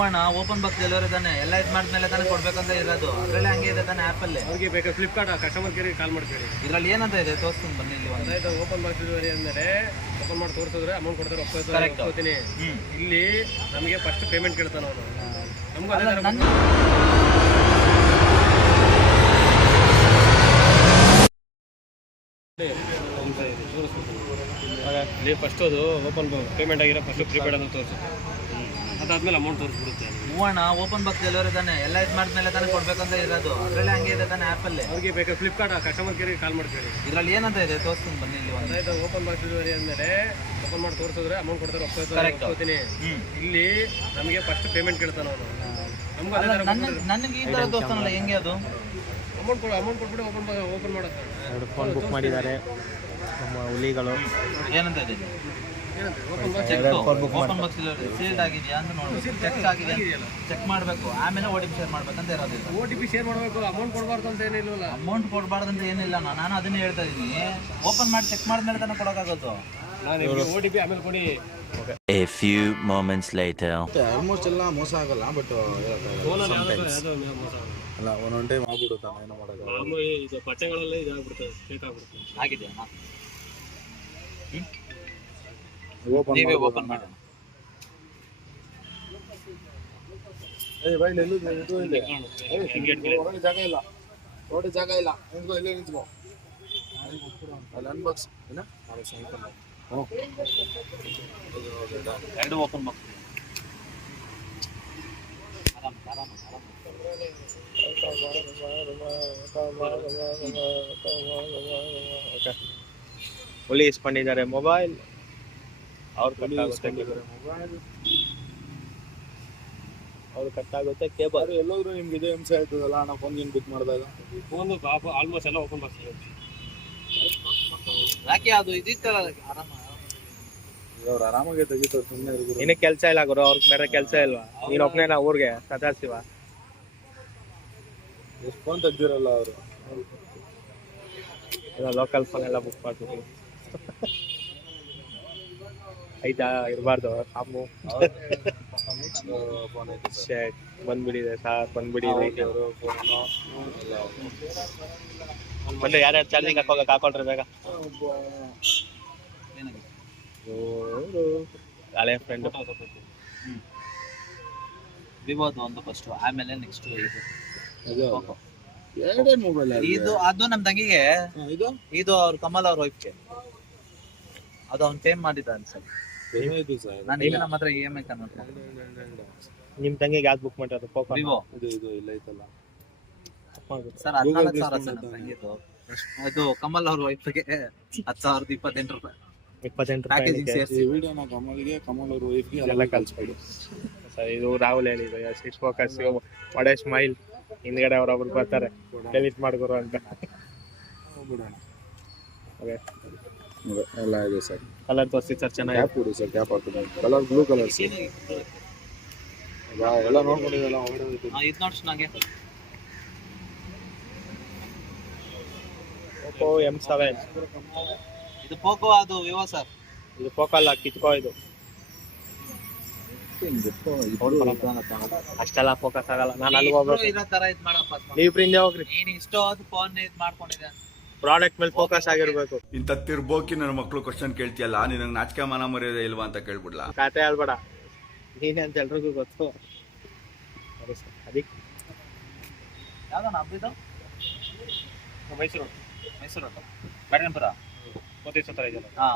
Huvanna open box delivery ತಾನೆ ಎಲ್ಲ ಇದು ಮಾಡಿದ್ಮೇಲೆ ತಾನೇ ಕೊಡ್ಬೇಕಂತ ಇರೋದು. ಅದ್ರಲ್ಲಿ ಹಂಗೆ ಇದೆ ತಾನೆ ಆ್ಯಪಲ್ಲಿ ಅವ್ರಿಗೆ ಬೇಕಾದ್ರೆ ಫ್ಲಿಪ್ಕಾರ್ಟ್ ಕಸ್ಟಮರ್ ಕೇರಿಗೆ ಕಾಲ್ ಮಾಡ್ತೀರಿ. ಇದ್ರಲ್ಲಿ ಏನಂತ ಇದೆ? ತೋರಿಸ್ತೀನಿ ಬನ್ನಿ ಇಲ್ಲಿ ಒಂದು. ಓಪನ್ ಬಾಕ್ಸ್ ಡೆಲಿವರಿ ಅಂದರೆ ಓಪನ್ ಮಾಡಿ ತೋರಿಸಿದ್ರೆ ಅಮೌಂಟ್ ಕೊಡ್ತಾರೆ ಒಪ್ಪ Correct. ಒಪ್ಕೋತೀನಿ ಇಲ್ಲಿ ನಮಗೆ ಫಸ್ಟ್ ಪೇಮೆಂಟ್ ಕೇಳ್ತಾನೆ ಅವನು. ನಮಗೂ ಅದೇ ಥರ ನನ್ನ ಇಲ್ಲಿ ಫಸ್ಟ್ ಅದು ಓಪನ್ ಪೇಮೆಂಟ್ ಆಗಿರೋ ಫಸ್ಟ್ ಪ್ರಿಪೇಡ್ ಅಂತ ತೋರಿಸುತ್ತೆ ಅದಾದ್ಮೇಲೆ ಅಮೌಂಟ್ ತೋರಿಸ್ಬಿಡುತ್ತೆ ಹೂವಣ್ಣ ಓಪನ್ ಬಾಕ್ಸ್ ಡೆಲಿವರಿ ತಾನೆ ಎಲ್ಲ ಇದು ಮಾಡಿದ್ಮೇಲೆ ತಾನೇ ಕೊಡ್ಬೇಕಂತ ಇರೋದು. ಅದರಲ್ಲೇ ಹಂಗೆ ಇದೆ ತಾನೆ ಆ್ಯಪಲ್ಲಿ ಅವ್ರಿಗೆ ಬೇಕಾ ಫ್ಲಿಪ್ಕಾರ್ಟ್ ಕಸ್ಟಮರ್ ಕೇರಿಗೆ ಕಾಲ್ ಮಾಡ್ಕೊಳ್ಳಿ. ಇದರಲ್ಲಿ ಏನಂತ ಇದೆ? ತೋರಿಸ್ತೀನಿ ಬನ್ನಿ ಇಲ್ಲಿ ಒಂದು. ಇದು ಓಪನ್ ಬಾಕ್ಸ್ ಡೆಲಿವರಿ ಅಂದರೆ ಓಪನ್ ಮಾಡಿ ತೋರಿಸಿದ್ರೆ ಅಮೌಂಟ್ ಕೊಡ್ತಾರೆ Correct. ಒಪ್ಕೋತೀನಿ ಹ್ಞೂ ಇಲ್ಲಿ ನಮಗೆ ಫಸ್ಟ್ ಪೇಮೆಂಟ್ ಕೇಳ್ತಾನೆ ಅವನು. ನಮ್ಗೂ ಅದೇ ಥರ ನನ್ನ ನನಗೆ ಈ ಥರ ತೋರಿಸ್ತಾನಲ್ಲ ಹೆಂಗೆ ಅದು? ಅಮೌಂಟ್ ಕೊಡು ಅಮೌಂಟ್ ಕೊಟ್ಬಿಟ್ಟು ಓಪನ್ ಓಪನ್ ಮಾಡೋದು ಎರಡು ಫೋನ್ ಬುಕ್ ಮಾಡಿದ್ದಾರೆ. ನಮ್ಮ ಹುಲಿಗಳು. ಏನಂತ ಇದೆ? ಚೆಕ್ ಓಪನ್ ಬಾಕ್ಸ್ ಸೀಲ್ಡ್ ಆಗಿದೆಯಾ ಅಂತ ನೋಡ್ಬೇಕು. ಚೆಕ್ ಆಗಿದೆ ಚೆಕ್ ಮಾಡಬೇಕು. ಆಮೇಲೆ ಓ ಟಿ ಪಿ ಶೇರ್ ಮಾಡ್ಬೇಕಂತ ಇರೋದಿಲ್ಲ ಓ ಟಿ ಪಿ ಶೇರ್ ಮಾಡಬೇಕು ಅಮೌಂಟ್ ಕೊಡಬಾರ್ದು ಅಂತ ಏನಿಲ್ಲ ಅಮೌಂಟ್ ಕೊಡಬಾರ್ದಂತ ಏನಿಲ್ಲ ನಾನು ನಾನು ಅದನ್ನೇ ಹೇಳ್ತಾ ಇದ್ದೀನಿ. ಓಪನ್ ಮಾಡಿ ಚೆಕ್ ಮಾಡಿದ್ಮೇಲೆ ತಾನೇ ಕೊಡೋಕ್ಕಾಗೋದು ನಾನು ಓ ಟಿ ಪಿ ಆಮೇಲೆ ಕೊಡಿ. A few moments later. Almost ಎಲ್ಲ ಮೋಸ ಆಗಲ್ಲ ಬಟ್ ಆಗುತ್ತೆ. ಅಲ್ಲ ಒಂದೊಂದು ಟೈಮ್ ಆಗ್ಬಿಡುತ್ತೆ ಏನೋ ಮಾಡೋದು ಪಟ್ಟೆಗಳಲ್ಲೇ ಇದಾಗ್ಬಿಡ್ತದೆ ಬೇಕಾಗ್ಬಿಡ್ತದೆ ಆಗ್ಬಿಡುತ್ತೆ. ಆಗಿದೆಯಾ ನೀವೇ ಓಪನ್ ಮಾಡಿ. ಏ ಬೈಲ್ ಎಲ್ಲೂ ಇದು ಇಲ್ಲಿ. ಹೊರಗೆ ಜಾಗ ಇಲ್ಲ. ರೋಡ್ ಜಾಗ ಇಲ್ಲ. ನಿಂತ್ಕೋ ಇಲ್ಲೇ ನಿಂತ್ಕೋ. ಅಲ್ಲಿ ಅನ್ಬಾಕ್ಸ್ ಏನ? ಹ್ಞೂ ಎರಡು ಓಪನ್ ಬಾಕ್ಸ್ ಆರಾಮ ಆರಾಮ ಆರಾಮ. ಹುಲಿ ಇಸ್ಕೊಂಡಿದ್ದಾರೆ ಮೊಬೈಲ್ ಅವ್ರು ಕಟ್ಟಾಗುತ್ತೆ ಮೊಬೈಲ್ ಅವ್ರು ಕಟ್ಟಾಗುತ್ತೆ ಕೇಬಲ್. ಅದು ಎಲ್ಲೋದ್ರು ನಿಮ್ಗೆ ಇದೇ ಹಿಂಸೆ ಆಯ್ತದಲ್ಲ ನಾವು ಫೋನ್ ಗೀನ್ ಬುಕ್ ಮಾಡಿದಾಗ? ಫೋನ್ ಆಲ್ಮೋಸ್ಟ್ ಎಲ್ಲ ಓಪನ್ ಬಾಕ್ಸ್ ಯಾಕೆ ಅದು ಇದಿತ್ತಲ್ಲ ಆರಾಮ? ಅವ್ರು ಆರಾಮಾಗಿ ತೆಗಿತಾರೆ ಸುಮ್ಮನೆ ಇರ್ಬೋದು. ನಿನಗೆ ಕೆಲಸ ಇಲ್ಲ ಗುರು ಅವ್ರಿಗೆ ಬೇರೆ ಕೆಲಸ ಇಲ್ವಾ? ನೀನು ಒಬ್ನೇ ನಾ ಊರಿಗೆ ಸದಾಶಿವ ಎಷ್ಟು ಫೋನ್ ತೆಗ್ದಿರಲ್ಲ ಅವರು? ಎಲ್ಲ ಲೋಕಲ್ ಫೋನ್ ಎಲ್ಲ ಬುಕ್ ಮಾಡ್ಬಿಟ್ಟು ಆಯ್ತಾ? ಇರಬಾರ್ದು ಐತೆ ಶೇಟ್ ಬಂದ್ಬಿಡಿದೆ ಸಾರ್ ಬಂದ್ಬಿಡಿದೆ ಬಂದು ಯಾರ್ಯಾರು ಚಾರ್ಜಿಂಗ್ ಹಾಕೋಗಕ್ಕೆ ಹಾಕೊಳ್ರಿ ಬೇಗ. ಹಳೆ ಫ್ರೆಂಡ್ ವಿವೋದು ಒಂದು ಫಸ್ಟ್ ಆಮೇಲೆ ನೆಕ್ಸ್ಟ್ ಇದು. ಎರಡೇ ಮೊಬೈಲ್ ಇದು ಅದು ನಮ್ ತಂಗಿಗೆ. ಇದು? ಇದು ಅವ್ರ ಕಮಲ್ ಅವ್ರ ವೈಫ್ಗೆ ಅದು ಅವ್ನ್ ಟೇಮ್ ಮಾಡಿದ ಅನ್ಸಲ್ಲ ಇದು ಸರ್ ನಾನು ಈಗ ನಮ್ಮ ಹತ್ರ ಇ ಎಂ ಐ ಕನ್ವರ್ಟ್ ನಿಮ್ ತಂಗಿಗೆ ಯಾವ್ದು ಬುಕ್ ಮಾಡಿರೋದು ಪೋಕೋ ವಿವೋ ಇದು ಇದು ಇಲ್ಲ ಐತಲ್ಲ. ಸರ್ ಹದಿನಾಲ್ಕು ಸಾವಿರ ಸರ್ ನಮ್ಮ ತಂಗಿದು. ಅದು ಕಮಲ್ ಅವ್ರ ವೈಫ್ಗೆ ಹತ್ತು ಸಾವಿರದ ಇಪ್ಪತ್ತೆಂಟು ರೂಪಾಯಿ. ಇಪ್ಪತ್ತೆಂಟು ಪ್ಯಾಕೇಜಿಂಗ್ ರೂಪಾಯಿ ಸೇರಿಸಿ. ಈ ವಿಡಿಯೋನ ಕಮಲ್ಗೆ ಕಮಲ್ ಅವ್ರ ವೈಫ್ಗೆ ಎಲ್ಲ ಸರ್ ಇದು ರಾಹುಲ್ ಸಿಕ್ಸ್ ಫೋಕಸ್ ಒಡೆ ಸ್ಮೈಲ್ ಹಿಂದ್ಗಡೆ ಅವ್ರೊಬ್ರು ಬರ್ತಾರೆ. ಡೆಲಿಟ್ ಮಾಡ್ಕೊರು ಅಂತ. ಎಲ್ಲ ಇದೆ ಸರ್. ಕಲರ್ ತೋರಿಸಿ ಸರ್ ಚೆನ್ನಾಗಿ ಕ್ಯಾಪ್ ಕೊಡಿ ಸರ್ ಕ್ಯಾಪ್ ಹಾಕ್ತೀನಿ ಕಲರ್ ಬ್ಲೂ ಕಲರ್ ಸರ್ ಎಲ್ಲ ನೋಡ್ಕೊಂಡಿದ್ದೆಲ್ಲ ಇದು ನೋಡ್ಸ್ ನಂಗೆ. ಓಪೋ ಎಂ ಸೆವೆನ್ ಇದು ಪೋಕೋ ಅದು ವಿವೋ ಸರ್ ಇದು ಪೋಕೋ ಅಲ್ಲ ಕಿತ್ಕೋ ಇದು. ಅಷ್ಟೆಲ್ಲ ಫೋಕಸ್ ಆಗಲ್ಲ. ನಾನು ಅಲ್ಲಿ ಹೋಗ್ಬೇಕು. ಇರೋ ತರ ಇದ್ ಮಾಡಪ್ಪ ನೀವು ಪ್ರಿಂದೆ ಹೋಗ್ರಿ. ನೀನ್ ಇಷ್ಟೊಂದು ಫೋನ್ ಇದ್ ಮಾಡ್ಕೊಂಡಿದೆ ಪ್ರಾಡಕ್ಟ್ ಮೇಲೆ ಫೋಕಸ್ ಆಗಿರ್ಬೇಕು. ಇಂತ ತಿರ್ಬೋಕಿ ನನ್ನ ಮಕ್ಳು ಕ್ವಶನ್ ಕೇಳ್ತಿಯಲ್ಲ ನಿನಗೆ ನಾಚಿಕೆ ಮನ ಮರ್ಯಾದೆ ಇಲ್ವಾ ಅಂತ ಕೇಳ್ಬಿಡ್ಲಾ? ಕತೆ ಹೇಳ್ಬೇಡ. ನೀನೇ ಅಂತ ಎಲ್ರಿಗೂ ಗೊತ್ತು. ಅದಕ್ಕೆ. ಯಾವ್ದಣ್ಣ ಹಬ್ಬಿದ್ದು ಮೈಸೂರು ಮೈಸೂರು ಬ್ಯಾಡಂಪುರ ಮೂವತ್ತೈದು ಸತ್ತರ ಇದೆಯಲ್ಲ. ಹಾ.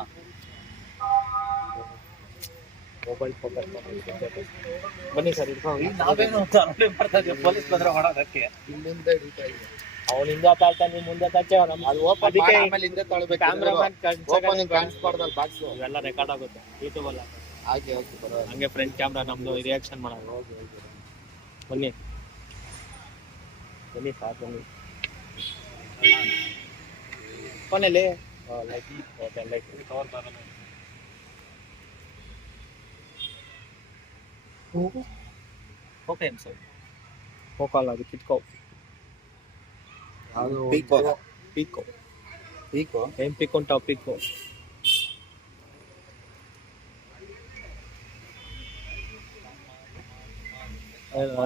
ಮೊಬೈಲ್ ಫೋಕಸ್ ಬನ್ನಿ ಸರ್ ನಾವೇನು ಪೊಲೀಸ್ ಬಂದ್ರೆ ಹೊಡೋದಕ್ಕೆ. ಇಲ್ಲಿಂದ ಹಿಡಿತಾ ಇದೆ. ಅವ್ನು ಹಿಂದೆ ತಾಳ್ತಾ ನೀವು ಮುಂದೆ ತಾಚೆ ಅದು ಓಪನ್ ಅದಕ್ಕೆ ಆಮೇಲೆ ಹಿಂದೆ ತಳ್ಬೇಕು ಕ್ಯಾಮ್ರಾಮನ್ ಓಪನಿಂಗ್ ಕಾಣಿಸ್ಬಾರ್ದಲ್ಲ ಬಾಕ್ಸ್ ಇವೆಲ್ಲ ರೆಕಾರ್ಡ್ ಆಗುತ್ತೆ. ಯೂಟ್ಯೂಬ್ ಅಲ್ಲ. ಹಾಗೆ ಹೋಗಿ ಬರೋದು ಹಂಗೆ ಫ್ರಂಟ್ ಕ್ಯಾಮ್ರಾ ನಮ್ದು ರಿಯಾಕ್ಷನ್ ಮಾಡೋದು. ಬನ್ನಿ. ಬನ್ನಿ ಸಾರ್ ಬನ್ನಿ. ಫೋನಲ್ಲಿ like okay like cover sir ಅಲ್ಲ ಅದು ಕಿಟ್ಕೋ ಅದು ಪೀಕೋ ಪೀಕೋ ಪೀಕೋ ಏನ್ ಪೀಕೋ ಟಾಪ್ ಪೀಕೋ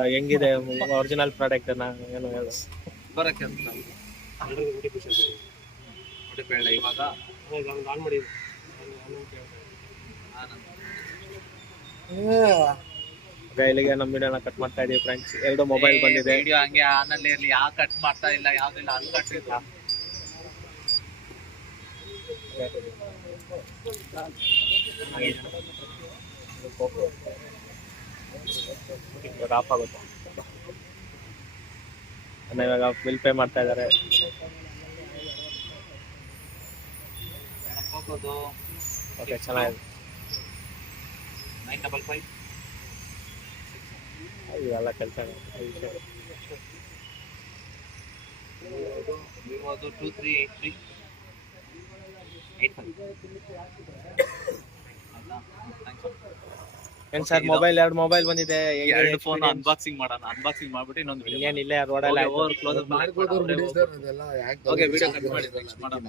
ಹೆಂಗಿದೆ ಒರಿಜಿನಲ್ ಪ್ರಾಡಕ್ಟ್ ಏನು ಹೇಳು? ಬರಕ್ಕೆ ಅಂತ. ಬೇಡ ಇವಾಗ. ಆನ್ ಮಾಡಿ ಇಲ್ಲಿಗೆ ನಮ್ಮ ವಿಡಿಯೋನ ಕಟ್ ಮಾಡ್ತಾ ಇದೀವಿ ಫ್ರೆಂಡ್ಸ್ ಎರಡು ಮೊಬೈಲ್ ಬಂದಿದೆ. ವಿಡಿಯೋ ಹಂಗೆ ಆನಲ್ಲಿ ಇರಲಿ ಯಾವ ಕಟ್ ಮಾಡ್ತಾ ಇಲ್ಲ ಯಾವ್ದಿಲ್ಲ ಅಲ್ಲಿ ಇಲ್ಲ ಇವಾಗ ಆಫ್ ಆಗುತ್ತೆ. ಅಣ್ಣ ಇವಾಗ ಬಿಲ್ ಪೇ ಮಾಡ್ತಾ ಇದಾರೆ. ಓಕೆ ಚೆನ್ನಾಗಿದೆ. ನೈನ್ ಡಬಲ್ ಫೈವ್ ಇವೆಲ್ಲ ಕೆಲಸ ವಿವೋದು two three eight three eight five ಏನ್ ಸರ್ ಮೊಬೈಲ್ ಎರಡು ಮೊಬೈಲ್ ಬಂದಿದೆ ಎರಡು ಫೋನ್ ಅನ್ಬಾಕ್ಸಿಂಗ್ ಮಾಡೋಣ ಅನ್ಬಾಕ್ಸಿಂಗ್ ಮಾಡ್ಬಿಟ್ಟು ಇನ್ನೊಂದು ಇನ್ನೇನಿಲ್ಲ ಇಲ್ಲೇ ರೋಡಲ್ಲಿ ಓವರ್ ಕ್ಲೋಸ್ ಮಾಡ್ಬೋದು ಓಕೆ ವಿಡಿಯೋ ಕಟ್ ಮಾಡಿ ಮಾಡೋಣ.